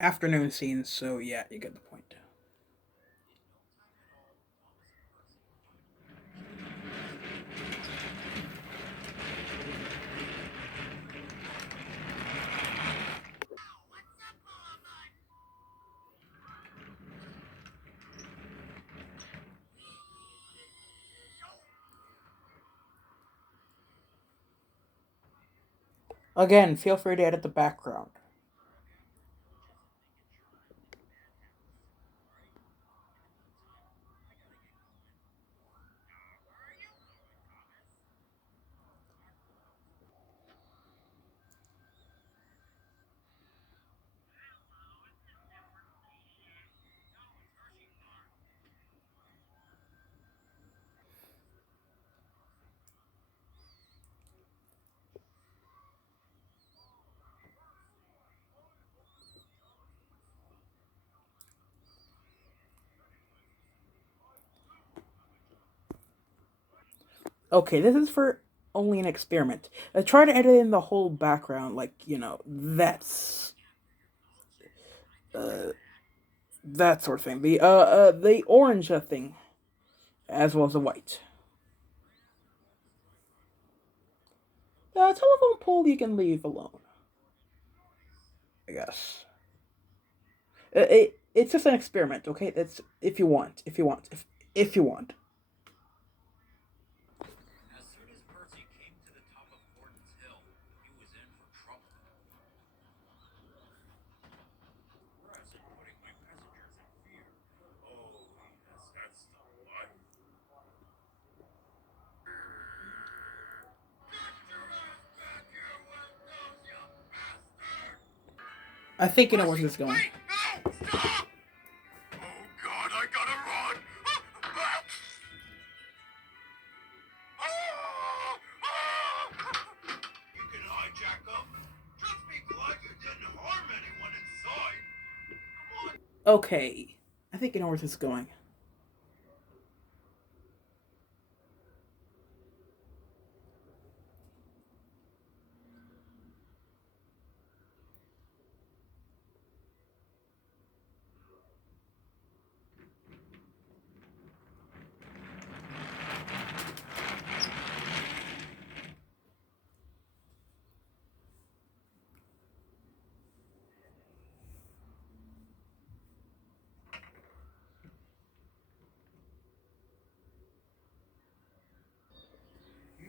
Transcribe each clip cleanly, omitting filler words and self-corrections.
afternoon scenes, so yeah, you get the point. Again, feel free to edit the background. Okay, this is for only an experiment. Try to edit in the whole background, like uh, that sort of thing. The orange thing, as well as the white. Telephone pole you can leave alone, I guess. It's just an experiment, okay? That's if you want. I think you know where this is going. God, I gotta run! You can hijack them. Just be glad you didn't harm anyone inside. Okay, I think you know where this is going.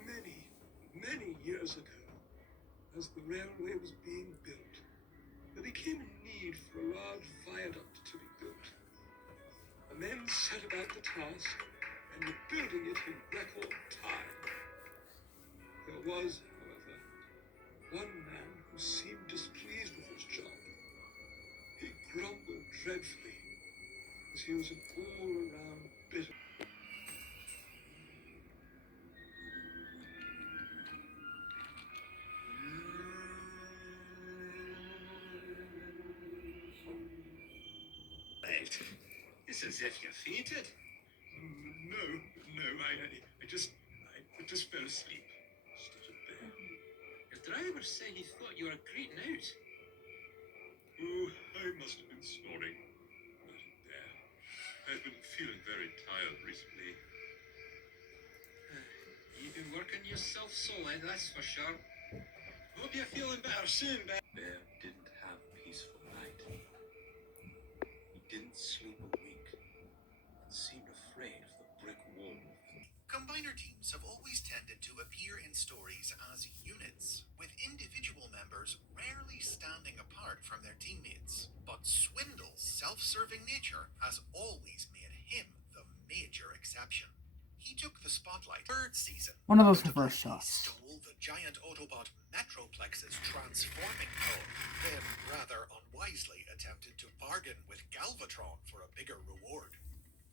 Many, many years ago, as the railway was being built, there became a need for a large viaduct to be built. The men set about the task and were building it in record time. There was, however, one man who seemed displeased with his job. He grumbled dreadfully as he was an all-around bitter. It's as if you fainted. No, no, I just fell asleep. Stood there. Your driver said he thought you were greeting out. Oh, I must have been snoring. Not in bed. I've been feeling very tired recently. You've been working yourself solid, that's for sure. Hope you're feeling better soon, Ben. Bear didn't have a peaceful night. He didn't sleep a wink and seemed afraid of the brick wall. Combiner teams have always tended to appear in stories as units, with individual members rarely standing apart from their teammates. But Swindle's self-serving nature has always made him the major exception. He took the spotlight third season. One of those Notably, reverse he shots. stole the giant Autobot Metroplex's transforming code, then rather unwisely attempted to bargain with Galvatron for a bigger reward.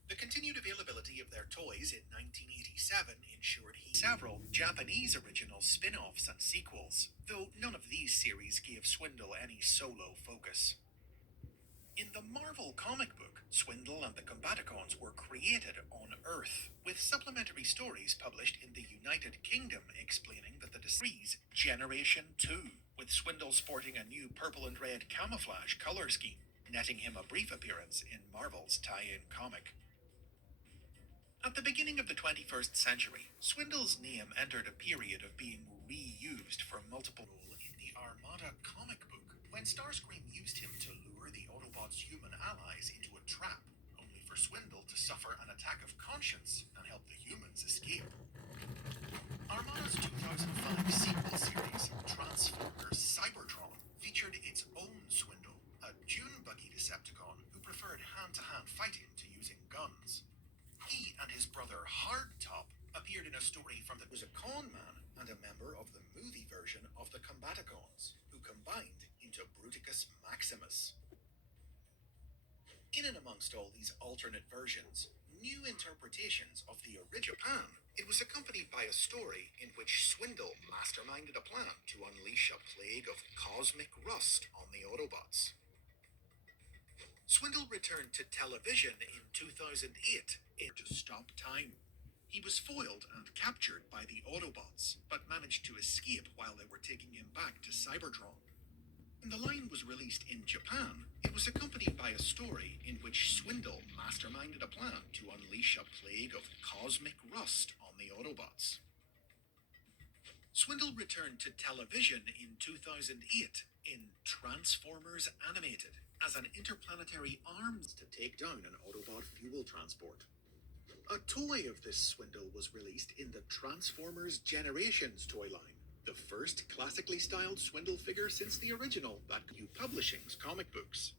The continued availability of their toys in 1987 ensured he several Japanese original spin-offs and sequels, though none of these series gave Swindle any solo focus. In the Marvel comic book, Swindle and the Combaticons were created on Earth, with supplementary stories published in the United Kingdom explaining that the series Generation 2, with Swindle sporting a new purple and red camouflage color scheme. netting him a brief appearance in Marvel's tie-in comic. At the beginning of the 21st century, Swindle's name entered a period of being reused for multiple roles in the Armada comic book, when Starscream used him to lure the Autobots' human allies into a trap, only for Swindle to suffer an attack of conscience and help the humans escape. Armada's 2005 sequel series, Transformers Cybertron, featured its own Swindle, a Dune buggy Decepticon who preferred hand-to-hand fighting to using guns. He and his brother Hardtop appeared in a story from the was a con man and a member of the movie version of the Combaticons, who combined into Bruticus Maximus. In and amongst all these alternate versions, new interpretations of the original Japan, it was accompanied by a story in which Swindle masterminded a plan to unleash a plague of cosmic rust on the Autobots. Swindle returned to television in 2008 to stop time. He was foiled and captured by the Autobots, but managed to escape while they were taking him back to Cybertron. When the line was released in Japan, it was accompanied by a story in which Swindle masterminded a plan to unleash a plague of cosmic rust on the Autobots. Swindle returned to television in 2008 in Transformers Animated as an interplanetary arms to take down an Autobot fuel transport. A toy of this Swindle was released in the Transformers Generations toy line, the first classically styled Swindle figure since the original that U Publishing's comic books.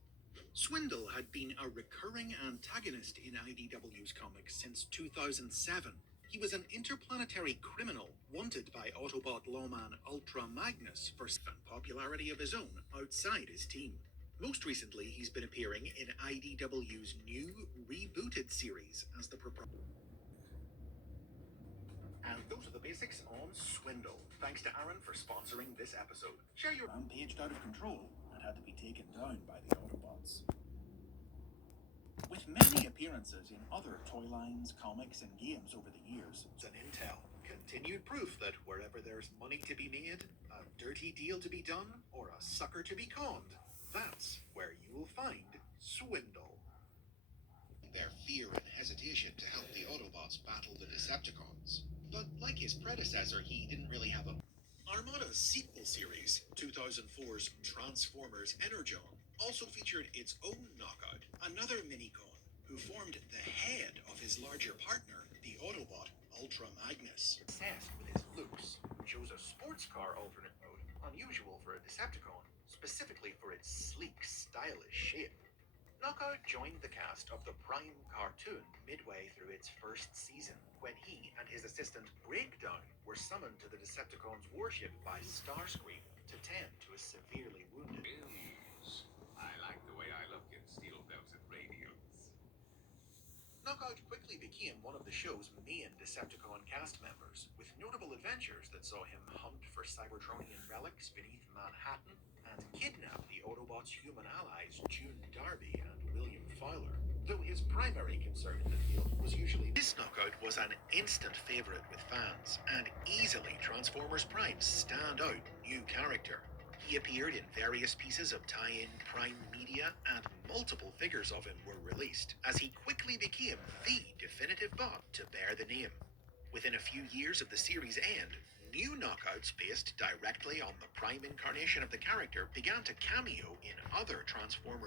Swindle had been a recurring antagonist in IDW's comics since 2007. He was an interplanetary criminal wanted by Autobot lawman Ultra Magnus for popularity of his own outside his team. Most recently, he's been appearing in IDW's new rebooted series as the proprietor. And those are the basics on Swindle. Thanks to Aaron for sponsoring this episode. Share your rampaged out of control and had to be taken down by the Autobots. With many appearances in other toy lines, comics, and games over the years, an intel, continued proof that wherever there's money to be made, a dirty deal to be done, or a sucker to be conned, that's where you will find Swindle. Their fear and hesitation to help the Autobots battle the Decepticons. But like his predecessor, he didn't really have a... Armada's sequel series, 2004's Transformers Energon, also featured its own knockout, another Minicon, who formed the head of his larger partner, the Autobot Ultra Magnus. Obsessed with his looks, chose a sports car alternate mode, unusual for a Decepticon, specifically for its sleek, stylish shape. Knockout joined the cast of the Prime cartoon midway through its first season, when he and his assistant Breakdown were summoned to the Decepticons' warship by Starscream to tend to a severely wounded... I like the way I look in steel-belted radios. Knockout quickly became one of the show's main Decepticon cast members, with notable adventures that saw him hunt for Cybertronian relics beneath Manhattan and kidnap the Autobots' human allies June Darby and William Fowler. Though his primary concern in the field was usually... This Knockout was an instant favourite with fans, and easily Transformers Prime's standout new character. He appeared in various pieces of tie-in Prime media, and multiple figures of him were released, as he quickly became the definitive bot to bear the name. Within a few years of the series' end, new knockouts based directly on the Prime incarnation of the character began to cameo in other Transformers